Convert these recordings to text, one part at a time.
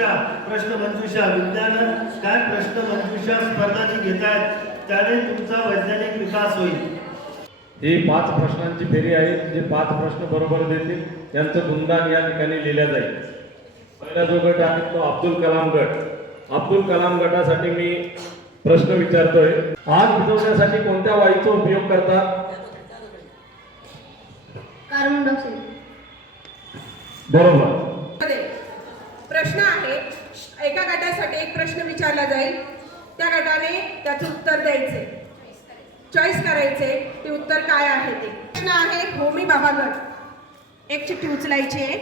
मंजुषा प्रश्न मंजुषा विज्ञान काय प्रश्न मंजुषा स्पर्धा जी घेत आहेत त्याने तुमचा वैज्ञानिक विकास होईल. ही पाच प्रश्नांची फेरी आहे जे पाच प्रश्न बरोबर देतील यांचं गुणगान या ठिकाणी लिहिल्या जाईल. पहिला जो गट आहे तो अब्दुल कलाम गट. अब्दुल कलाम गटासाठी मी प्रश्न विचारतोय. आग विझवण्यासाठी कोणत्या वायूचा उपयोग करतात? कार्बन डायऑक्साईड बरोबर. एका गटासाठी एक प्रश्न विचारला जाईल. त्या गटाने त्याचं उत्तर द्यायचे. चॉईस करायचे ते उत्तर काय आहे ते. प्रश्न आहे होमी बाबा गट एक चिठ्ठी उचलायची आहे.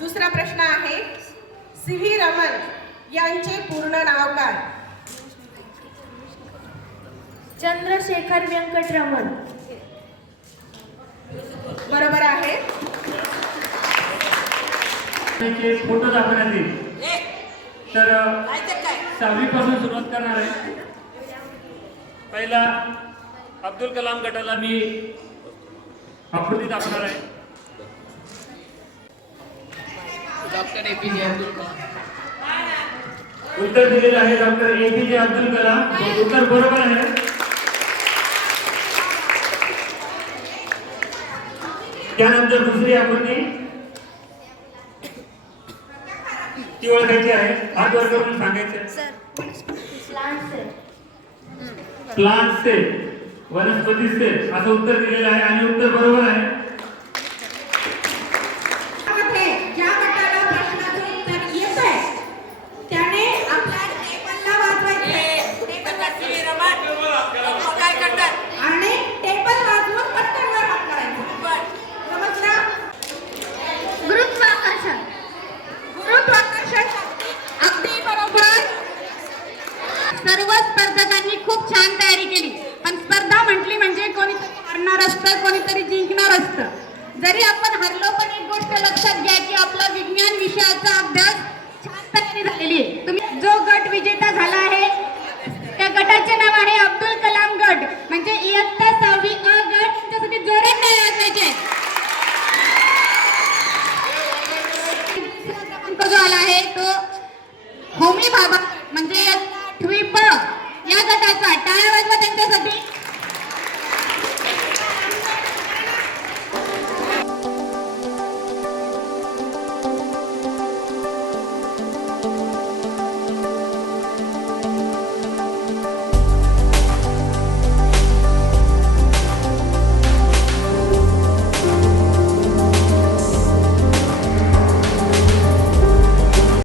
दुसरा प्रश्न आहे सिव्ही रमन यांचे पूर्ण नाव काय? चंद्रशेखर व्यंकटरमण. बरोबर आहे. त्याचे फोटो दाखवण्यात येईल तर सहावीपासून सुरुवात करणार आहे. पहिला अब्दुल कलाम गटाला मी आकृती दाखवणार आहे. उत्तर दिलेलं आहे डॉक्टर ए पी जे अब्दुल कलाम. उत्तर बरोबर आहे. त्यानंतर दुसरी आकृती ती ओळखायची आहे. हात वर करून सांगायचं. प्लांट से वनस्पती से असं उत्तर दिलेलं आहे आणि उत्तर बरोबर आहे. the day